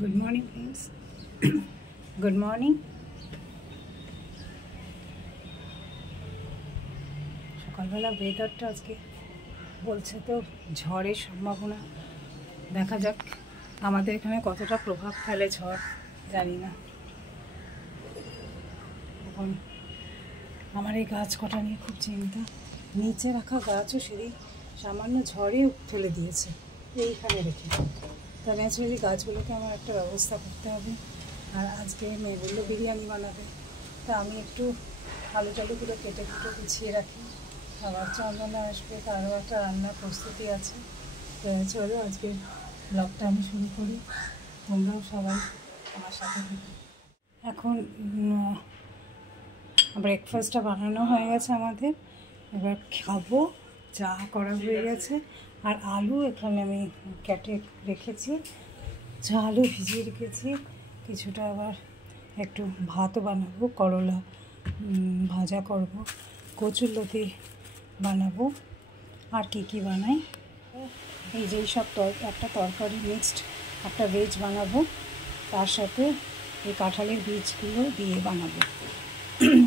Good morning friends, good morning. সকালবেলা ওয়েদারটা আজকে বলছে তো ঝড়ের সম্ভাবনা। দেখা যাক আমাদের এখানে কতটা প্রভাব ফেলে ঝড়, জানি না। এখন আমার এই গাছ কটা নিয়ে খুব চিন্তা। নিচে রাখা গাছও সেদিন সামান্য ঝড়ে ফেলে দিয়েছে, এইখানে রেখে। তা ন্যাচারালি গাছগুলোকে আমার একটা ব্যবস্থা করতে হবে। আর আজকে মেয়ে বললো বিরিয়ানি বানাবে, তা আমি একটু আলু টালুগুলো কেটে গুছিয়ে রাখি। আবার চন্দনা আসবে, তারও একটা রান্নার প্রস্তুতি আছে। তো চলো আজকে ব্লগটা আমি শুরু করি, তোমরাও সবাই আমার সাথে থাকো। এখন ব্রেকফাস্টটা বানানো হয়ে গেছে আমাদের, এবার খাবো। চা করা হয়ে গেছে, আর আলু এখানে আমি কেটে রেখেছি, আলু ভিজিয়ে রেখেছি কিছুটা। আবার একটু ভাতও বানাবো, করলা ভাজা করব, কচুরলতি বানাবো, আর কি বানাই এই যে সব একটা তরকারি মিক্সড একটা ভেজ বানাবো। তার সাথে এই কাঁঠালের বীজগুলো দিয়ে বানাবো।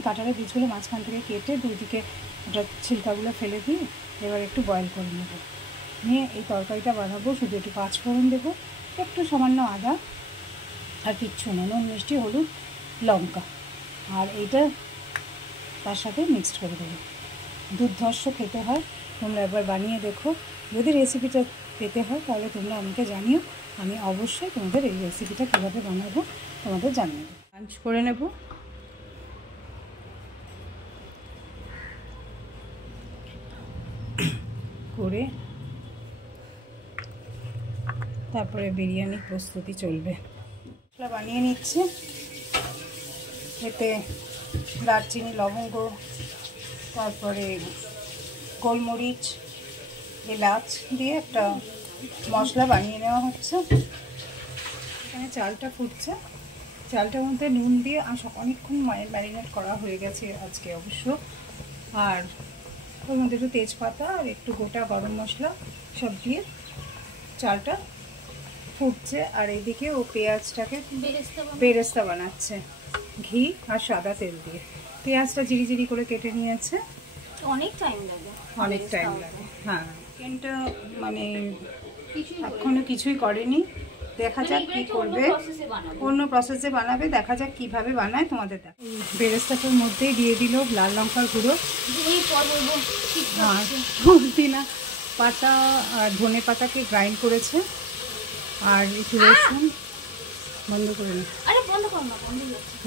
কাঁঠালের বীজগুলো মাঝখান থেকে কেটে দুদিকে ওটা ছিলকাগুলো ফেলে দিয়ে এবার একটু বয়েল করে নেব, নিয়ে এই তরকারিটা বানাবো। শুধু একটু পাঁচফোড়ন দেবো, একটু সামান্য আদা, আর কিচ্ছু না, নুন মিষ্টি হলুদ লঙ্কা, আর এইটা তার সাথে মিক্সড করে দেবো। দুর্ধর্ষ খেতে হয়, তোমরা একবার বানিয়ে দেখো। যদি রেসিপিটা পেতে হয় তাহলে তোমরা আমাকে জানিও, আমি অবশ্যই তোমাদের এই রেসিপিটা কীভাবে বানাবো তোমাদের জানিয়ে দেবো। লাঞ্চ করে নেব। করে তারপরে বিরিয়ানির প্রস্তুতি চলবে। মশলা বানিয়ে নিচ্ছে, এতে দারচিনি লবঙ্গ, তারপরে গোলমরিচ এলাচ দিয়ে একটা মশলা বানিয়ে নেওয়া হচ্ছে। এখানে চালটা ফুটছে, চালটার মধ্যে নুন দিয়ে অনেকক্ষণ ম্যারিনেট করা হয়ে গেছে আজকে অবশ্য। আর ওর মধ্যে একটু তেজপাতা আর একটু গোটা গরম মশলা সব দিয়ে চালটা ফুটছে। আর এদিকে ও পেঁয়াজটাকে বেরেস্তা বানাচ্ছে ঘি আর সাদা তেল দিয়ে। পেঁয়াজটা জিরি করে কেটে নিয়েছে। অনেক টাইম লাগে। হ্যাঁ, চিকেনটা মানে এখনো কিছুই করেনি, দেখা যাক কি করবে, অন্য প্রসেসে বানাবে, দেখা যাক কিভাবে বানায় তোমাদের দেখ। বেরেস্তাটার মধ্যেই দিয়ে দিল লাল লঙ্কার গুঁড়ো, পুদিনা পাতা আর ধনে পাতাকে গ্রাইন্ড করেছে, আর একটু রসুন বন্ধ করে না,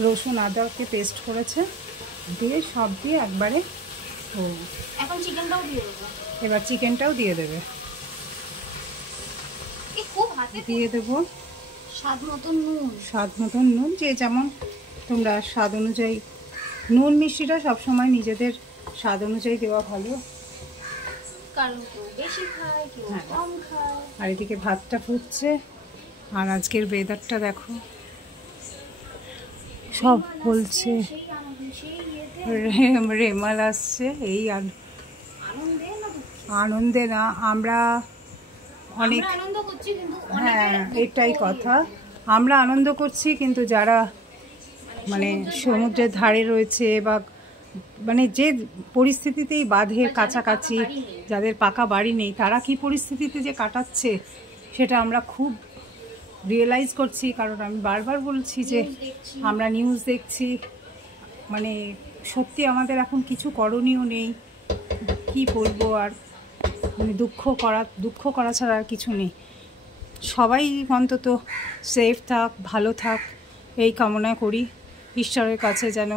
রসুন আদাকে পেস্ট করেছে, দিয়ে সব দিয়ে একবারে। ও এখন চিকেনটাও দিয়ে দেবো, এবার চিকেনটাও দিয়ে দেবে, দিয়ে দেবো স্বাদ মতন নুন, যে যেমন তোমরা স্বাদ অনুযায়ী। নুন মিষ্টিটা সবসময় নিজেদের স্বাদ অনুযায়ী দেওয়া ভালো, কারণ কেউ বেশি খায় কেউ কম খায়। আর এদিকে ভাতটা ফুটছে। আর আজকের ওয়েদারটা দেখো, সব বলছে রেমাল আসছে। এই আনন্দে না, আমরা অনেক, হ্যাঁ এটাই কথা, আমরা আনন্দ করছি, কিন্তু যারা মানে সমুদ্রের ধারে রয়েছে বা মানে যে পরিস্থিতিতেই বাঁধের কাছাকাছি, যাদের পাকা বাড়ি নেই, তারা কি পরিস্থিতিতে যে কাটাচ্ছে সেটা আমরা খুব রিয়েলাইজ করছি। কারণ আমি বারবার বলছি যে আমরা নিউজ দেখছি, মানে সত্যি আমাদের এখন কিছু করণীয় নেই, কি বলবো আর, মানে দুঃখ করা ছাড়া আর কিছু নেই। সবাই অন্তত সেফ থাক, ভালো থাক, এই কামনা করি ঈশ্বরের কাছে, যেন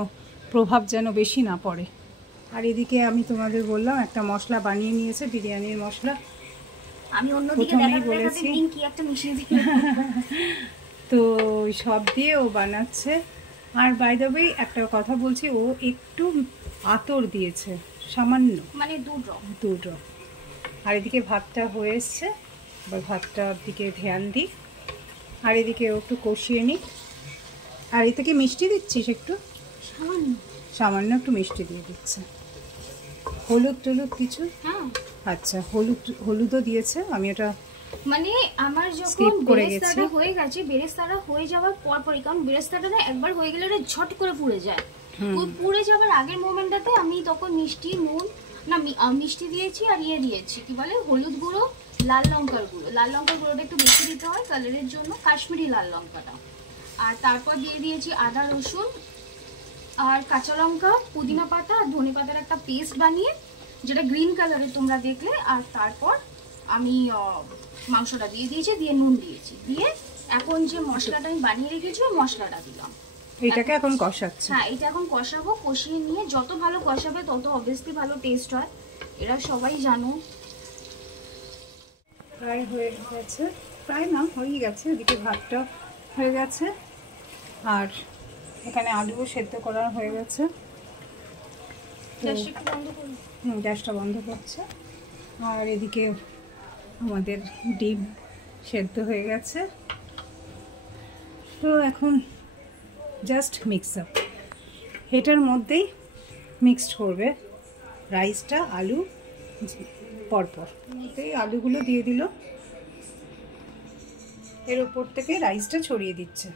প্রভাব যেন বেশি না পড়ে। আর এদিকে আমি তোমাদের বললাম একটা মশলা বানিয়ে নিয়েছে, বিরিয়ানির মশলা, আমি প্রথমেই বলেছি। তো সব দিয়ে ও বানাচ্ছে। আর বাই দ্য ওয়ে একটা কথা বলছি, ও একটু আতর দিয়েছে সামান্য, মানে দু ড্রপ। আর এদিকে ভাতটা হয়ে এসছে, এবার ভাতটার দিকে ধ্যান দিই। আর এদিকে ও একটু কষিয়ে নিই। আর এ থেকে মিষ্টি দিচ্ছিস একটু, সামান্য একটু মিষ্টি দিয়ে দিচ্ছে। হলুদ টলুদ কিছু, আচ্ছা হলুদও দিয়েছে, আমি ওটা মানে আমার যখন বেরেস্তাটা হয়ে গেছে, বেরেস্তাটা হয়ে যাওয়ার পরই, কারণ বেরেস্তাটা না একবার হয়ে গেলে এটা ঝট করে পুড়ে যায়, পুড়ে যাওয়ার আগের মোমেন্টটাতে আমি তখন মিষ্টি, নুন না মিষ্টি দিয়েছি আর দিয়েছি কি বলে হলুদ গুঁড়ো, লাল লঙ্কার গুঁড়ো। লাল লঙ্কার গুঁড়োটা একটু বেশি দিতে হয় কালারের জন্য, কাশ্মীরি লাল লঙ্কাটা। আর তারপর দিয়ে দিয়েছি আদা রসুন আর কাঁচা লঙ্কা, পুদিনা পাতা আর ধনে পাতার একটা পেস্ট বানিয়ে, যেটা গ্রিন কালারের তোমরা দেখলে। আর তারপর আমি মাংসটা দিয়ে দিয়েছি, দিয়ে নুন দিয়েছি, দিয়ে এখন যে মশলাটা আমি বানিয়ে রেখেছি ওই মশলাটা দিলাম। এটাকে এখন কষাচ্ছি। হ্যাঁ, এটা এখন কষাবো। কষিয়ে নিয়ে যত ভালো কষাবে তত অবভিয়াসলি ভালো টেস্ট হয়, এরা সবাই জানো। প্রায় হয়ে গেছে, প্রায় না হয়ে গেছে। এদিকে ভাতটা হয়ে গেছে আর এখানে আলুও সেদ্ধ করা হয়ে গেছে। গ্যাসটা বন্ধ করছে। আর এদিকে আমাদের ডিম সেদ্ধ হয়ে গেছে। তো এখন জাস্ট মিক্স আপ, এটার মধ্যেই মিক্সড করবে রাইসটা, আলু পরপর। এই আলুগুলো দিয়ে দিল, এর উপর থেকে রাইসটা ছড়িয়ে দিচ্ছে।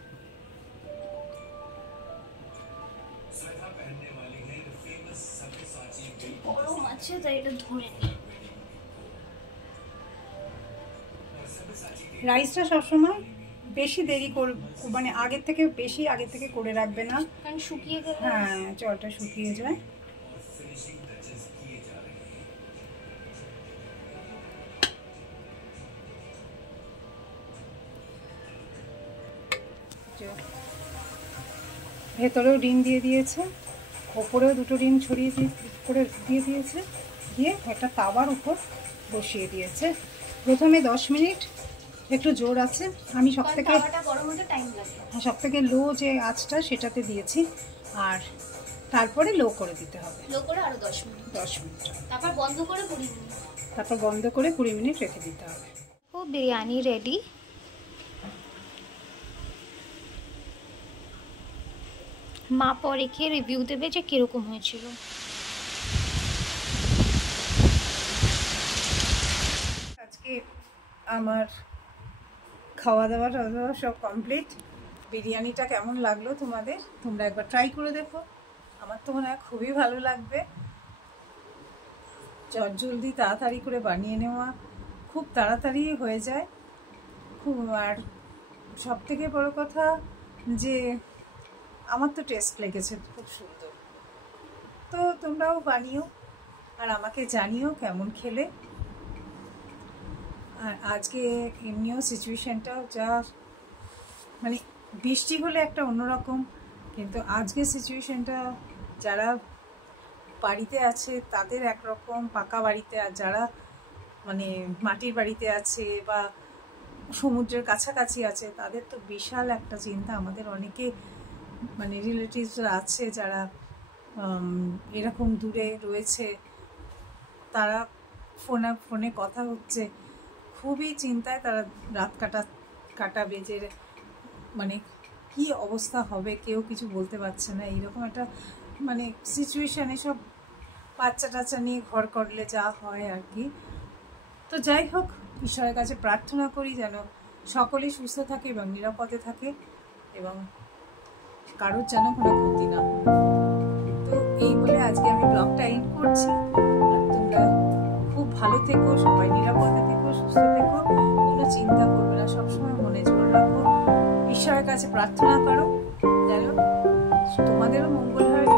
রাইসটা সবসময় বেশি দেরি মানে আগের থেকে করে রাখবে না, কারণ শুকিয়ে গেলে হ্যাঁ জলটা শুকিয়ে যায়। ভেতরেও ডিম দিয়ে দিয়েছে, ওপরেও দুটো ডিম ছড়িয়ে দিয়ে দিয়েছে, দিয়ে একটা তাওয়ার উপর বসিয়ে দিয়েছে। প্রথমে 10 মিনিট একটু জোর আছে, আমি সব থেকে লো যে আঁচটা সেটাতে দিয়েছি, আর তারপরে লো করে দিতে হবে, লো করে আরো 10 মিনিট, তারপর বন্ধ করে 20 মিনিট রেখে দিতে হবে। ও বিরিয়ানি রেডি। মা পরে খেয়ে রিভিউ দেবে যে কিরকম হয়েছিল। আজকে আমার খাওয়া দাওয়া সব কমপ্লিট। বিরিয়ানিটা কেমন লাগলো তোমাদের, তোমরা একবার ট্রাই করে দেখো। আমার তো মনে হয় খুবই ভালো লাগবে। জলদি তাড়াতাড়ি করে বানিয়ে নেওয়া, খুব তাড়াতাড়ি হয়ে যায় খুব। আর সব থেকে বড় কথা যে আমার তো টেস্ট লেগেছে খুব সুন্দর। তো তোমরাও বানিও আর আমাকে জানিও কেমন খেলে। আর আজকে এমনিও সিচুয়েশানটাও যা, মানে বৃষ্টি হলে একটা অন্যরকম, কিন্তু আজকে সিচুয়েশানটা যারা বাড়িতে আছে তাদের একরকম পাকা বাড়িতে, আর যারা মানে মাটির বাড়িতে আছে বা সমুদ্রের কাছাকাছি আছে তাদের তো বিশাল একটা চিন্তা। আমাদের অনেকে মানে রিলেটিভসরা আছে যারা এরকম দূরে রয়েছে, তারা ফোনে কথা হচ্ছে, খুবই চিন্তায় তারা রাত কাটাবে যে মানে কি অবস্থা হবে, কেউ কিছু বলতে পারছে না। এইরকম একটা মানে সিচুয়েশানে সব বাচ্চা টাচ্চা নিয়ে ঘর করলে যা হয় আর কি। তো যাই হোক, ঈশ্বরের কাছে প্রার্থনা করি যেন সকলেই সুস্থ থাকে এবং নিরাপদে থাকে এবং কারোর যেন কোনো ক্ষতি না হয়। তো এই বলে আজকে আমি ব্লগটা এন্ড করছি। আর তোমরা খুব ভালো থেকো, সবাই নিরাপদে থেকো, সুস্থ থেকো, কোনো চিন্তা করবে না, সবসময় মনে জোর রাখো, ঈশ্বরের কাছে প্রার্থনা করো যেন তোমাদেরও মঙ্গল হয়।